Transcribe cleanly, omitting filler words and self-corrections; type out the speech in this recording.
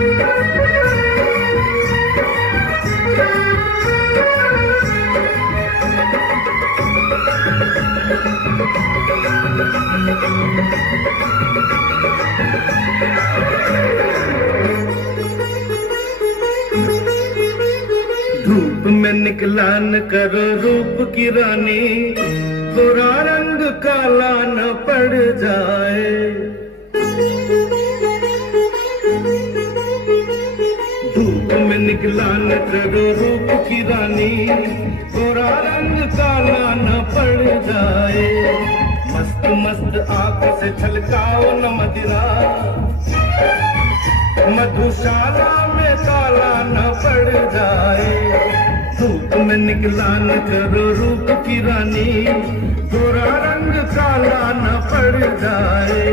धूप में निकला न करो रूप की रानी, गोरा रंग काला न पड़ जाए। धूप में निकला न करो रूप की रानी, गोरा रंग काला न पड़ जाए। मस्त मस्त आंख से छलकाओ न मदिरा, मधुशाला में काला न पड़ जाए। धूप में निकला न करो रूप की रानी, गोरा रंग काला न पड़ जाए।